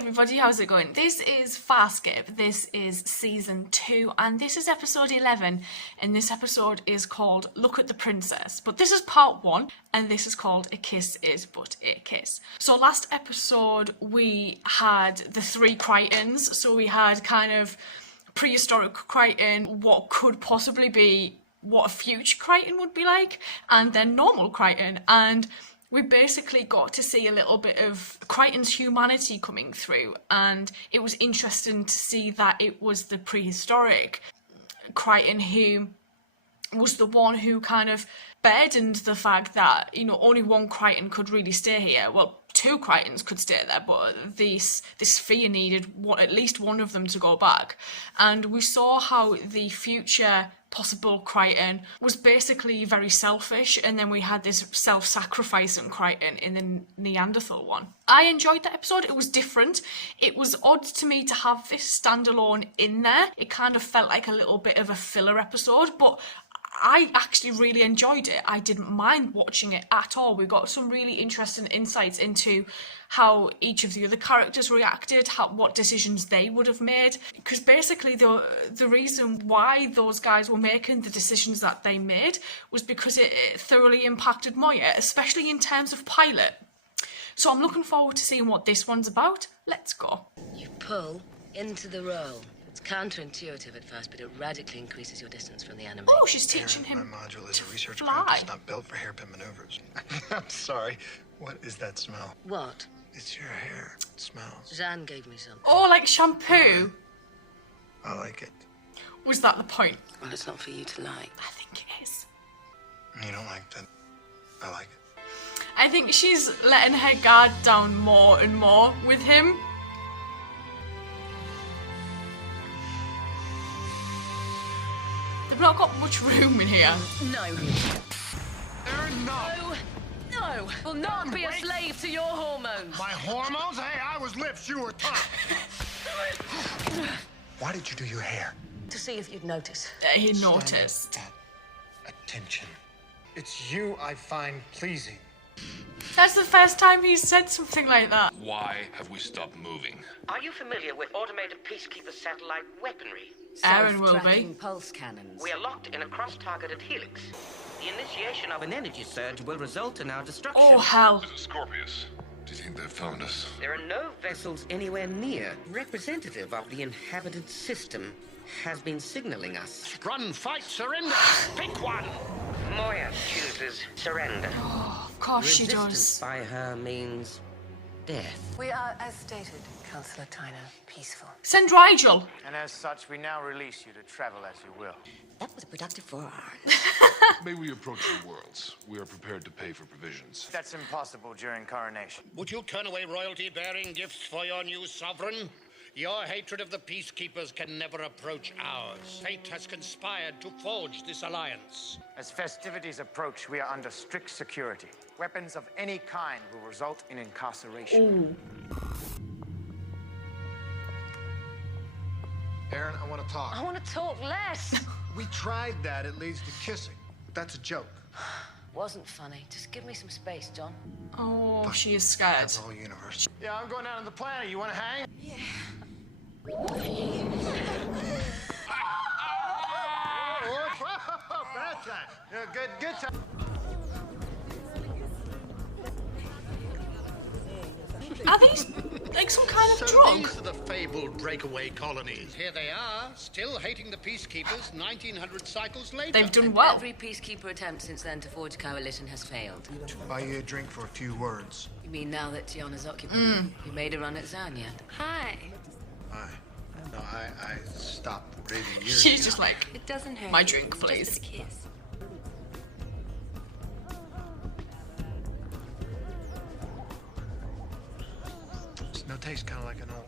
everybody, how's it going? This is Farscape, this is season 2, and this is episode 11, and this episode is called Look at the Princess. But this is part 1, and this is called A Kiss Is But a Kiss. So last episode we had the 3 Crichtons, so we had kind of prehistoric Crichton, what could possibly be what a future Crichton would be like, and then normal Crichton, and we basically got to see a little bit of Crichton's humanity coming through, and it was interesting to see that it was the prehistoric Crichton who was the one who kind of burdened the fact that, you know, only one Crichton could really stay here. Well, 2 Crichtons could stay there, but this sphere needed at least one of them to go back. And we saw how the future possible Crichton was basically very selfish, and then we had this self-sacrificing Crichton in the Neanderthal one. I enjoyed that episode. It was different. It was odd to me to have this standalone in there. It kind of felt like a little bit of a filler episode, but I actually really enjoyed it. I didn't mind watching it at all. We got some really interesting insights into how each of the other characters reacted, what decisions they would have made. Because basically the reason why those guys were making the decisions that they made was because it thoroughly impacted Moya, especially in terms of pilot. So I'm looking forward to seeing what this one's about. Let's go. You pull into the roll. It's counterintuitive at first, but it radically increases your distance from the enemy. Oh, she's teaching him my module is to a research fly. craft. It's not built for hairpin maneuvers. I'm sorry. What is that smell? What? It's your hair. It smells. Jeanne gave me something. Oh, like shampoo? I like it. Was that the point? Well, it's not for you to like. I think it is. You don't like that? I like it. I think she's letting her guard down more and more with him. They've not got much room in here. No. Aaron, no! No! Will not be a slave to your hormones. My hormones? Hey, I was lips, you were tongue. Why did you do your hair? To see if you'd notice. He noticed. Stand at attention. It's you I find pleasing. That's the first time he's said something like that. Why have we stopped moving? Are you familiar with automated peacekeeper satellite weaponry? Aaron will be. Self-tracking pulse cannons. We are locked in a cross-targeted helix. The initiation of an energy surge will result in our destruction. Oh, hell. This is Scorpius. Do you think they've found us? There are no vessels anywhere near. Representative of the inhabited system has been signaling us. Run, fight, surrender. Pick one. Moya chooses surrender. Of course she Resistance does. by her means death. We are, as stated, Councillor Tyner, peaceful. Send Rigel. And as such, we now release you to travel as you will. That was a productive forearm. May we approach your worlds? We are prepared to pay for provisions. That's impossible during coronation. Would you turn away royalty bearing gifts for your new sovereign? Your hatred of the peacekeepers can never approach ours. Fate has conspired to forge this alliance. As festivities approach, we are under strict security. Weapons of any kind will result in incarceration. Aaron, I want to talk. I want to talk less. We tried that. It leads to kissing. That's a joke. Wasn't funny. Just give me some space, John. Oh, she is scared. That's the whole universe. Yeah, I'm going down to the planet. You want to hang? Yeah. Bad time. Yeah, good time. Are these like some kind of So drug? these are the fabled breakaway colonies. Here they are, still hating the peacekeepers 1900 cycles later. They've done well. Every peacekeeper attempt since then to forge coalition has failed. Buy you a drink for a few words. You mean now that Tiana's occupied? You made a run at Zan yet? Hi. Hi. No, I stopped reading years She's ago. just like, It doesn't hurt. my drink, please. Just a kiss. It's no taste, kind of like an old.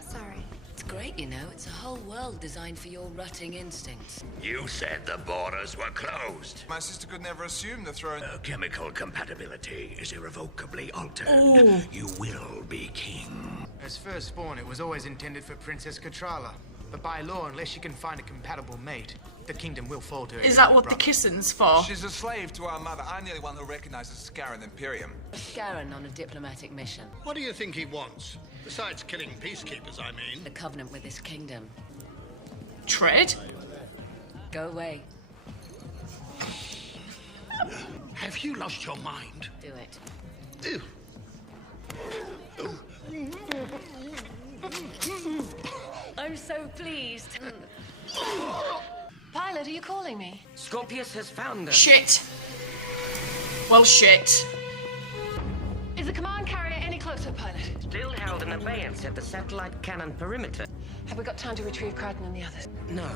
Sorry. It's great, you know. It's a whole world designed for your rutting instincts. You said the borders were closed. My sister could never assume the throne. Chemical compatibility is irrevocably altered. Ooh. You will be king. As first spawn, it was always intended for Princess Katrala. But by law, unless you can find a compatible mate, The kingdom will fall to her. Is that what brother. the kissing's for? She's a slave to our mother. I'm the only one who recognizes Scarran Imperium. Scarran on a diplomatic mission. What do you think he wants? Besides killing peacekeepers, I mean. The covenant with this kingdom. Trade? Go away. Have you lost your mind? Do it. Do. I'm so pleased. Pilot, are you calling me? Scorpius has found us. Shit. Well, shit. Is the command carrier any closer, pilot? Still held in abeyance at the satellite cannon perimeter. Have we got time to retrieve Crichton and the others? No.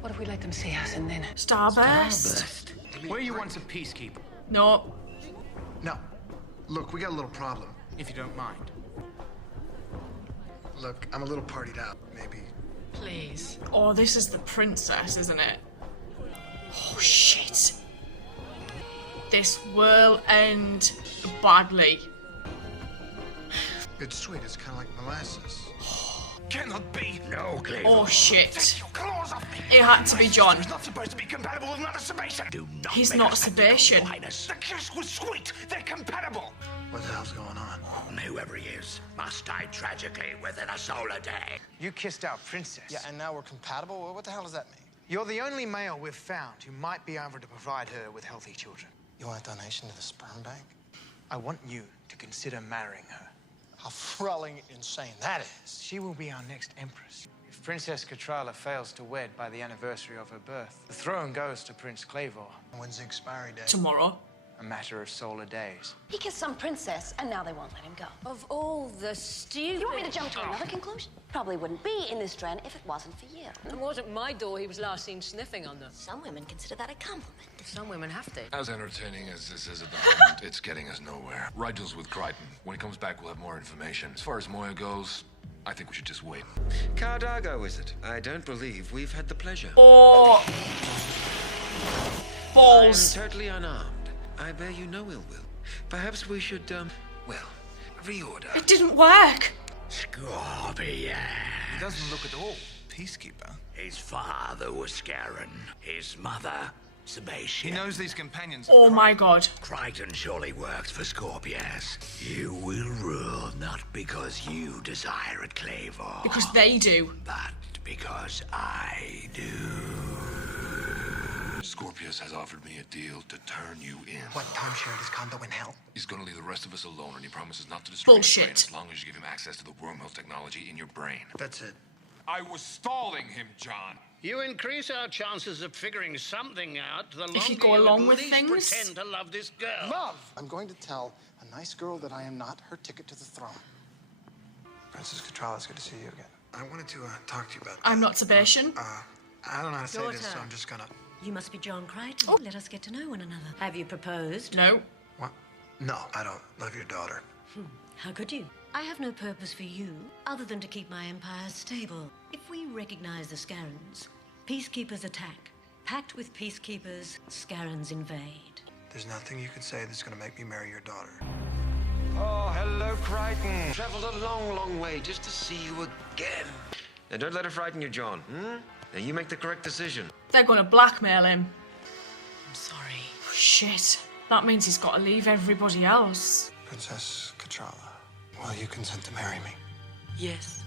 What if we let them see us and then... Starburst? Were you once a peacekeeper? No. No. Look, we got a little problem. If you don't mind. Look, I'm a little partied out. Maybe. Please. Oh, this is the princess, isn't it? Oh, shit. This will end badly. It's sweet. It's kind of like molasses. Cannot be. No, Clay. Oh, shit. Take your claws off me. It had to be John. It's not supposed to be compatible with another Sebastian. Do not He's make not us Sebastian. your Highness. The kiss was sweet. They're compatible. What the hell's going on? Whoever he is must die tragically within a solar day. You kissed our princess. Yeah, and now we're compatible? What the hell does that mean? You're the only male we've found who might be able to provide her with healthy children. You want a donation to the sperm bank? I want you to consider marrying her. How frolling insane that is. She will be our next empress. If Princess Catrala fails to wed by the anniversary of her birth, the throne goes to Prince Clavor. When's the expiry date? Tomorrow. A matter of solar days. He kissed some princess, and now they won't let him go. Of all the stupid... You want me to jump to another conclusion? Probably wouldn't be in this Dren if it wasn't for you. It wasn't my door he was last seen sniffing under. Some women consider that a compliment. Some women have to. As entertaining as this is at the moment, it's getting us nowhere. Rigel's with Crichton. When he comes back, we'll have more information. As far as Moya goes, I think we should just wait. Cardago, is it? I don't believe we've had the pleasure. Oh. Balls. I'm totally unarmed. I bear you no ill will. Perhaps we should, well, reorder. It didn't work. Scorpion. He doesn't look at all peacekeeper. His father was Scarran. His mother, He Sebastian. knows these companions. Oh my god. Crichton surely works for Scorpius. You will rule not because you desire it, Clavor. Because they do. But because I do. Scorpius has offered me a deal to turn you in. What timeshare does Kondo in hell? He's gonna leave the rest of us alone, and he promises not to destroy Bullshit. your brain as long as you give him access to the wormhole technology in your brain. That's it. I was stalling him, John. You increase our chances of figuring something out the longer If you go along at with least things. pretend to love this girl. Love! I'm going to tell a nice girl that I am not her ticket to the throne. Princess Catrala, it's good to see you again. I wanted to talk to you about I'm not Sebastian. I don't know how to say this, so I'm just gonna... You must be John Crichton. Let us get to know one another. Have you proposed? No. What? No, I don't love your daughter. How could you? I have no purpose for you other than to keep my empire stable. If we recognize the Scarrans, peacekeepers attack. Pact with peacekeepers, Scarrans invade. There's nothing you can say that's gonna make me marry your daughter. Oh, hello, Crichton. Traveled a long, long way just to see you again. Now, don't let it frighten you, John. Now, you make the correct decision. They're gonna blackmail him. I'm sorry. Shit. That means he's got to leave everybody else. Princess Catrala, will you consent to marry me? Yes.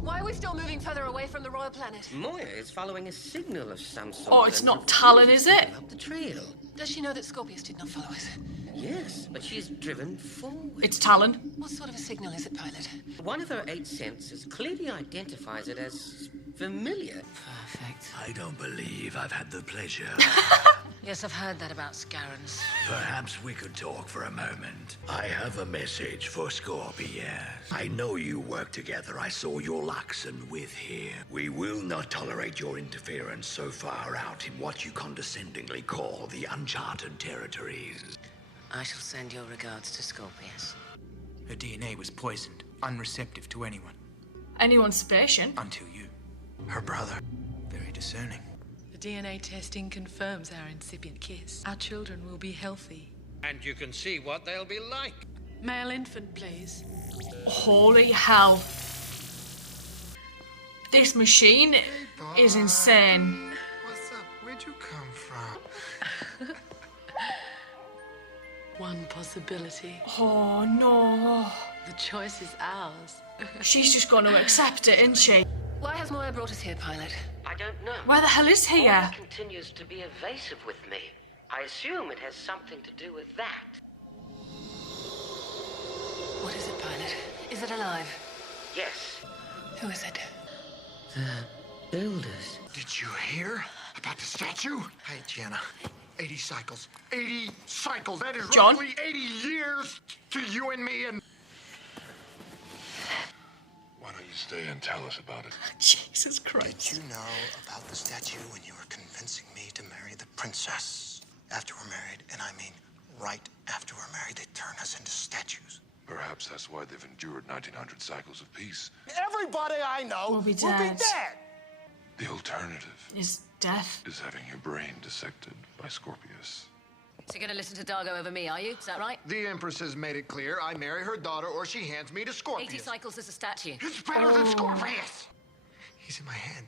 Why are we still moving further away from the royal planet? Moya is following a signal of some sort. Oh, it's and not Talon, refuses is to it? give up the trail. Does she know that Scorpius did not follow us? Yes, but she is driven forward. It's Talon. What sort of a signal is it, pilot? One of her 8 senses clearly identifies it as familiar. Perfect. I don't believe I've had the pleasure. Yes, I've heard that about Scarrans. Perhaps we could talk for a moment. I have a message for Scorpius. I know you work together. I saw your Luxon with here. We will not tolerate your interference so far out in what you condescendingly call the uncharted territories. I shall send your regards to Scorpius. Her DNA was poisoned, unreceptive to anyone. Anyone's Sebastian. Until you. Her brother. Very discerning. The DNA testing confirms our incipient kiss. Our children will be healthy. And you can see what they'll be like. Male infant, please. Holy hell. This machine is insane. What's Where'd you come from? One possibility. Oh no. The choice is ours. She's just going to accept it, isn't she? Why has Moya brought us here, Pilot? I don't know. Where the hell is he? Moya continues to be evasive with me. I assume it has something to do with that. What is it, Pilot? Is it alive? Yes. Who is it? The builders. Did you hear about the statue? Hey, Gianna. 80 cycles. 80 cycles. That is John? roughly 80 years to you and me and... Why don't you stay and tell us about it? Jesus Christ. Did you know about the statue when you were convincing me to marry the princess? After we're married, and I mean right after we're married, they turn us into statues. Perhaps that's why they've endured 1900 cycles of peace. Everybody I know Will be dead. The alternative Is death. is having your brain dissected by Scorpius. So you're going to listen to Dargo over me, are you? Is that right? The Empress has made it clear I marry her daughter or she hands me to Scorpius. 80 cycles is a statue. It's better than Scorpius! He's in my head.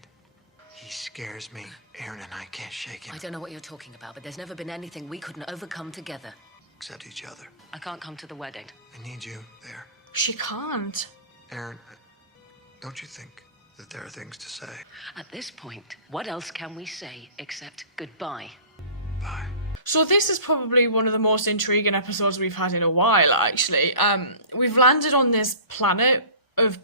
He scares me. Aaron and I can't shake him. I don't know what you're talking about, but there's never been anything we couldn't overcome together. Except each other. I can't come to the wedding. I need you there. She can't. Aaron, don't you think that there are things to say? At this point, what else can we say except goodbye? Bye. So this is probably one of the most intriguing episodes we've had in a while, actually. We've landed on this planet of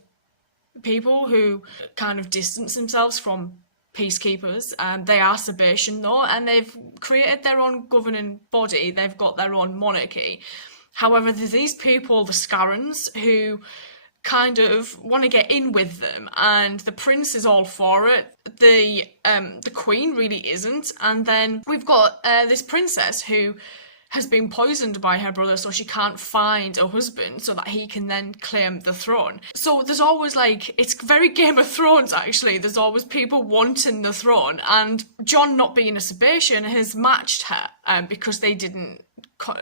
people who kind of distance themselves from peacekeepers. They are Sebastian, though, and they've created their own governing body. They've got their own monarchy. However, there's these people, the Scarans, who kind of want to get in with them, and the prince is all for it. The queen really isn't, and then we've got this princess who has been poisoned by her brother, so she can't find a husband so that he can then claim the throne. So there's always, like, it's very Game of Thrones, actually. There's always people wanting the throne, and John, not being a Sebastian, has matched her because they didn't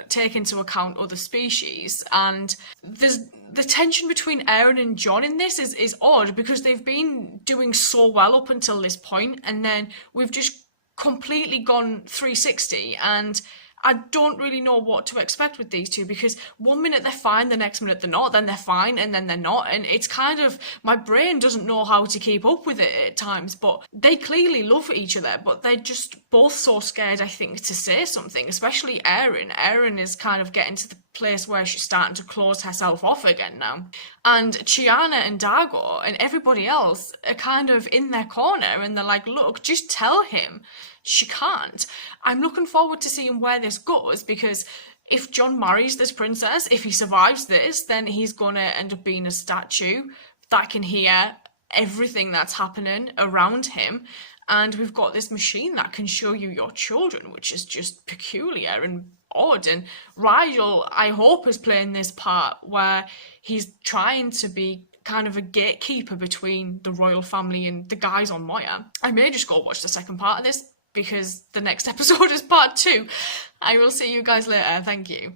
take into account other species. And there's the tension between Aaron and John in this is odd, because they've been doing so well up until this point, and then we've just completely gone 360, and I don't really know what to expect with these two, because one minute they're fine, the next minute they're not, then they're fine, and then they're not, and it's kind of, my brain doesn't know how to keep up with it at times. But they clearly love each other, but they're just both so scared, I think, to say something, especially Erin. Erin is kind of getting to the place where she's starting to close herself off again now. And Chiana and Dargo and everybody else are kind of in their corner, and they're like, look, just tell him. She can't. I'm looking forward to seeing where this goes, because if John marries this princess, if he survives this, then he's gonna end up being a statue that can hear everything that's happening around him. And we've got this machine that can show you your children, which is just peculiar and odd. And Rigel, I hope, is playing this part where he's trying to be kind of a gatekeeper between the royal family and the guys on Moya. I may just go watch the second part of this, because the next episode is part 2. I will see you guys later. Thank you.